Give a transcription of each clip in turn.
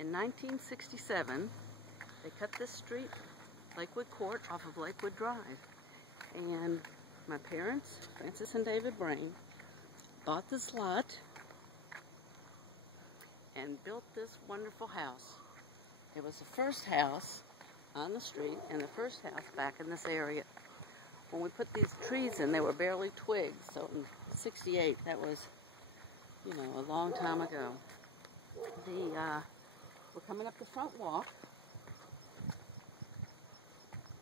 In 1967, they cut this street, Lakewood Court, off of Lakewood Drive. And my parents, Francis and David Brain, bought this lot and built this wonderful house. It was the first house on the street and the first house back in this area. When we put these trees in, they were barely twigs. So in '68, that was, you know, a long time ago. We're coming up the front walk.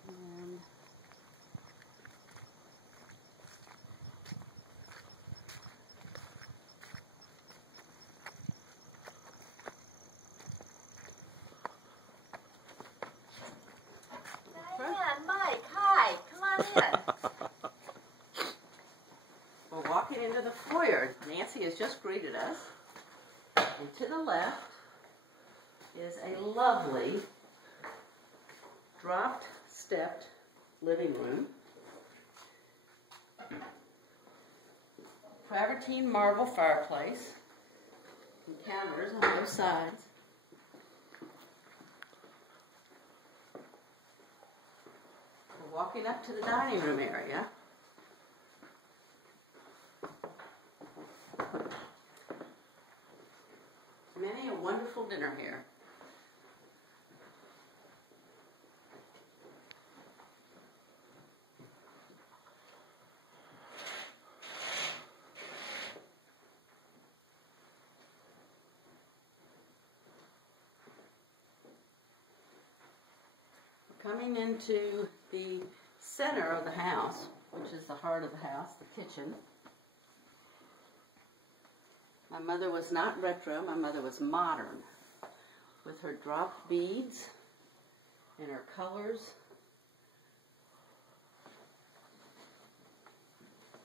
And Diane, Mike, hi, come on in. we're walking into the foyer. Nancy has just greeted us. And to the left is a lovely dropped, stepped living room. Travertine marble fireplace and counters on both sides. We're walking up to the dining room area. Many a wonderful dinner here. Coming into the center of the house, which is the heart of the house, the kitchen. My mother was not retro, my mother was modern, with her dropped beads and her colors.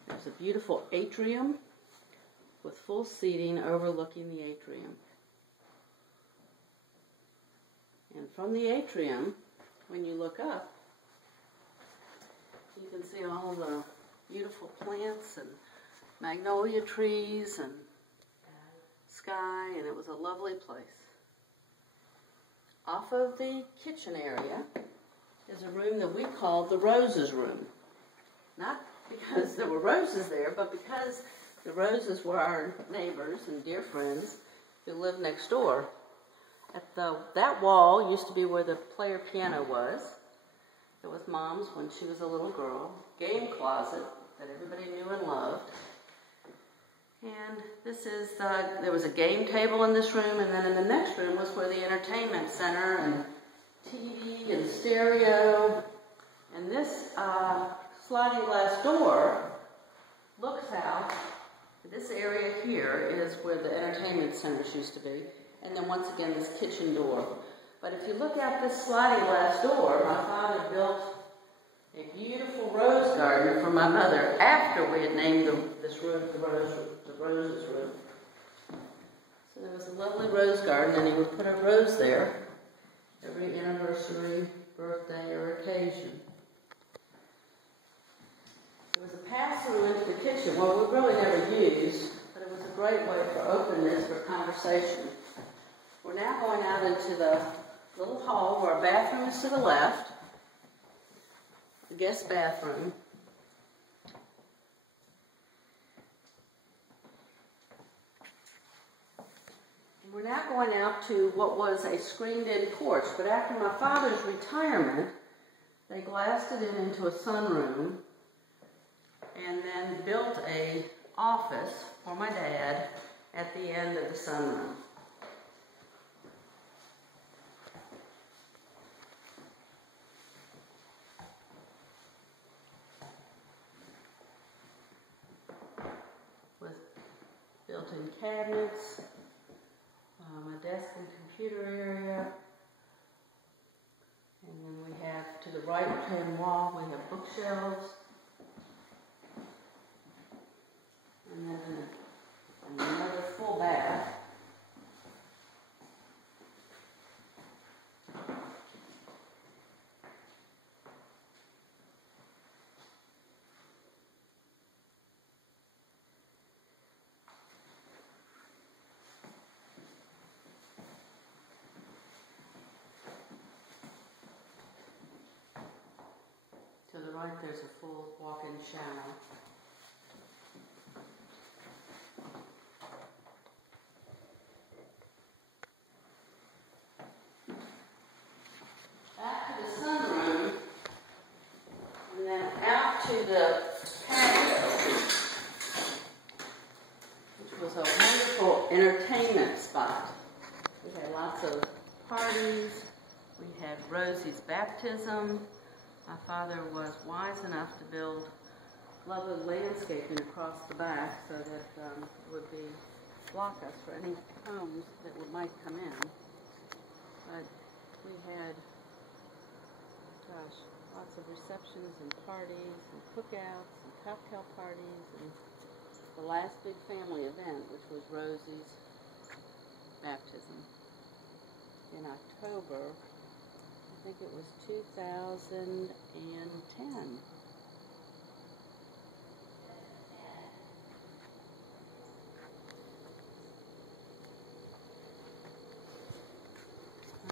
There's a beautiful atrium with full seating overlooking the atrium. And from the atrium, when you look up, you can see all the beautiful plants and magnolia trees and sky, and it was a lovely place. Off of the kitchen area is a room that we called the Roses Room. Not because there were roses there, but because the Roses were our neighbors and dear friends who lived next door. That wall used to be where the player piano was. It was Mom's when she was a little girl. Game closet that everybody knew and loved. And this is there was a game table in this room, and then in the next room was where the entertainment center and TV and stereo. And this sliding glass door looks out. This area here is where the entertainment centers used to be. And then once again, this kitchen door. But if you look out this sliding glass door, my father built a beautiful rose garden for my mother after we had named this room the Roses Room. So there was a lovely rose garden, and he would put a rose there every anniversary, birthday, or occasion. There was a pass-through into the kitchen, well, we really never used, but it was a great way for openness for conversation. We're now going out into the little hall where our bathroom is to the left, the guest bathroom. And we're now going out to what was a screened-in porch, but after my father's retirement, they glassed it into a sunroom and then built an office for my dad at the end of the sunroom. Built-in cabinets, a desk and computer area, and then we have to the right-hand wall we have bookshelves, and then another full bath. right, there's a full walk-in shower. Back to the sunroom, and then out to the patio, which was a wonderful entertainment spot. We had lots of parties. We had Rosie's baptism. My father was wise enough to build lovely landscaping across the back so that it would block us for any homes that might come in. But we had, gosh, lots of receptions and parties and cookouts and cocktail parties and the last big family event, which was Rosie's baptism in October. I think it was 2010.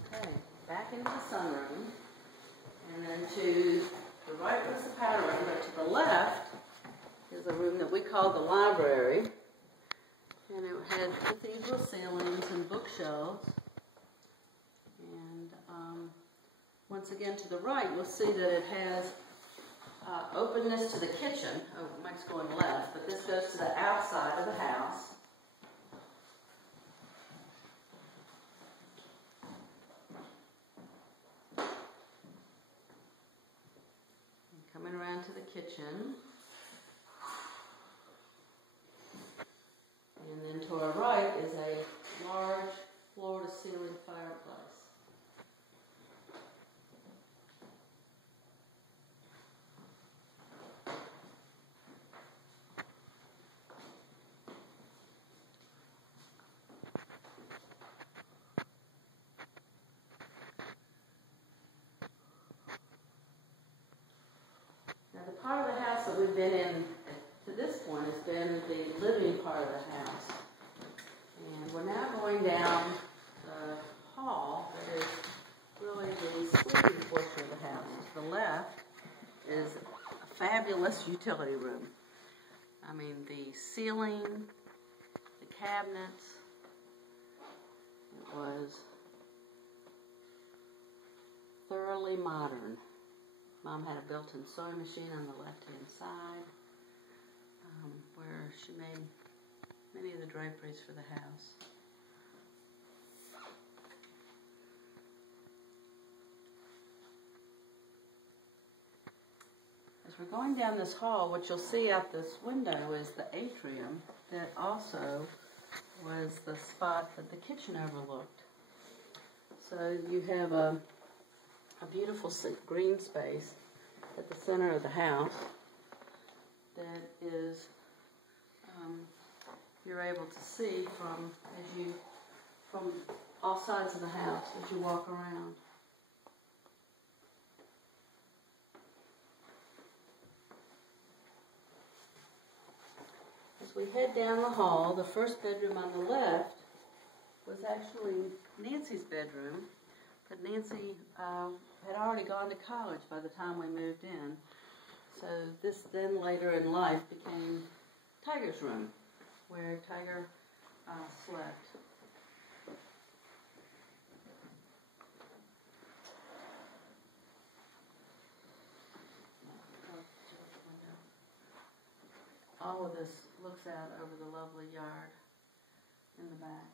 Okay, back into the sunroom, and then to the right was the powder room, but to the left is a room that we call the library, and it had cathedral ceilings and bookshelves. And once again to the right, you'll see that it has openness to the kitchen. Oh, Mike's going left, but this goes to the outside of the house. Coming around to the kitchen. And then to our right is a large floor-to-ceiling fireplace. Now the part of the house that we've been in to this point has been the living part of the house. And we're now going down the hall that is really the sleeping portion of the house. To the left is a fabulous utility room. I mean, the ceiling, the cabinets, it was thoroughly modern. Mom had a built-in sewing machine on the left-hand side, where she made many of the draperies for the house. As we're going down this hall, what you'll see out this window is the atrium that also was the spot that the kitchen overlooked. So you have a beautiful green space at the center of the house that is you're able to see from all sides of the house as you walk around. As we head down the hall, the first bedroom on the left was actually Nancy's bedroom, but Nancy had already gone to college by the time we moved in. So this then later in life became Tiger's room, where Tiger slept. All of this looks out over the lovely yard in the back.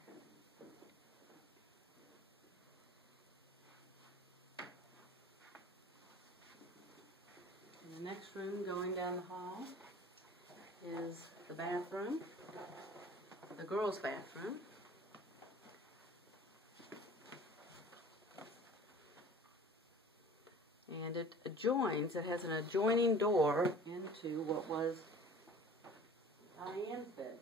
The next room going down the hall is the bathroom, the girls' bathroom. And it adjoins, it has an adjoining door into what was Diane's bedroom.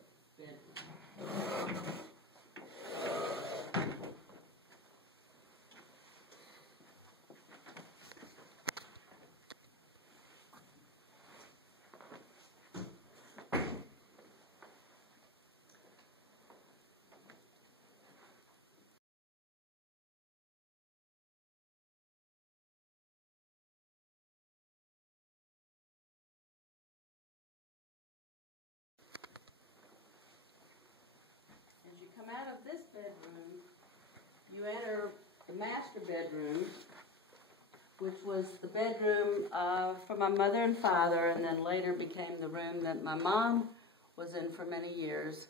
come out of this bedroom, you enter the master bedroom, which was the bedroom for my mother and father, and then later became the room that my mom was in for many years.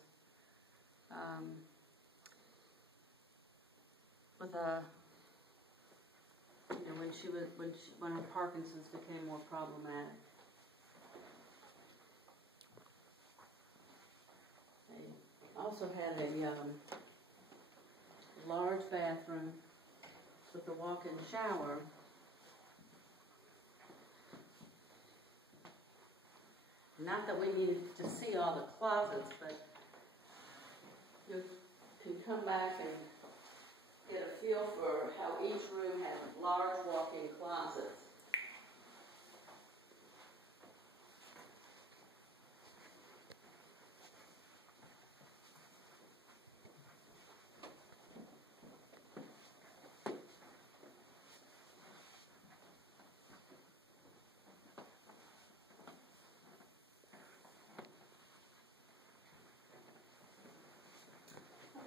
With a, when her Parkinson's became more problematic. They also had a large bathroom with a walk-in shower. Not that we needed to see all the closets, but you can come back and get a feel for how each room had large walk-in closets.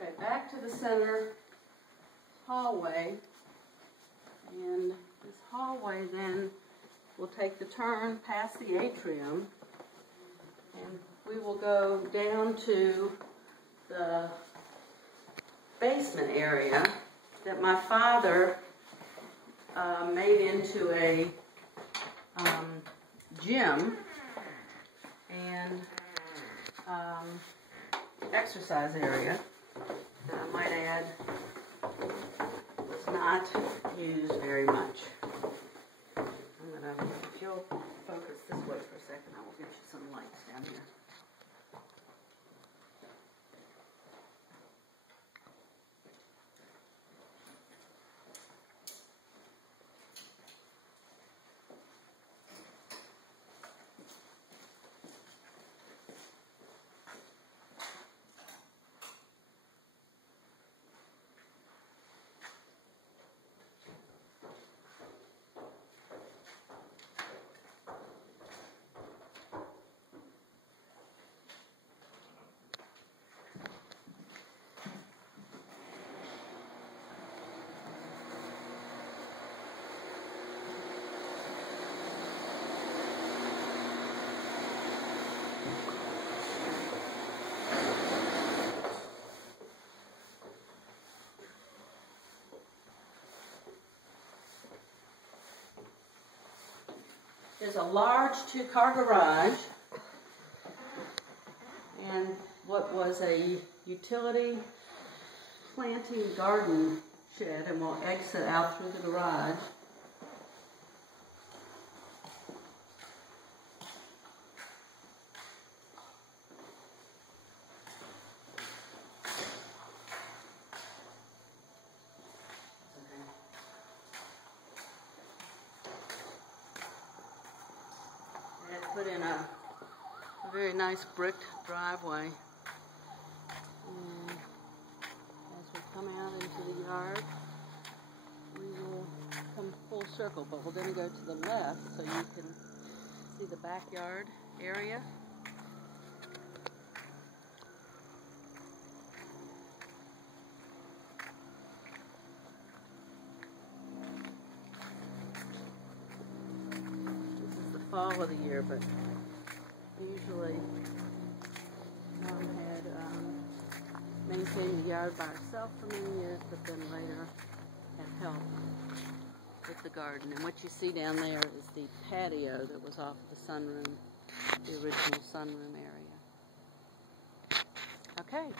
Okay, back to the center hallway, and this hallway then will take the turn past the atrium, and we will go down to the basement area that my father made into a gym and exercise area that I might add was not used very much. If you'll focus this way for a second, I will get you some lights down here. There's a large two-car garage and what was a utility planting garden shed, and we'll exit out through the garage. Put in a very nice bricked driveway. And as we come out into the yard, we will come full circle, but we're going to go to the left so you can see the backyard area. Fall of the year, but usually Mom had maintained the yard by herself for many years, but then later had help with the garden. And what you see down there is the patio that was off the sunroom, the original sunroom area. Okay.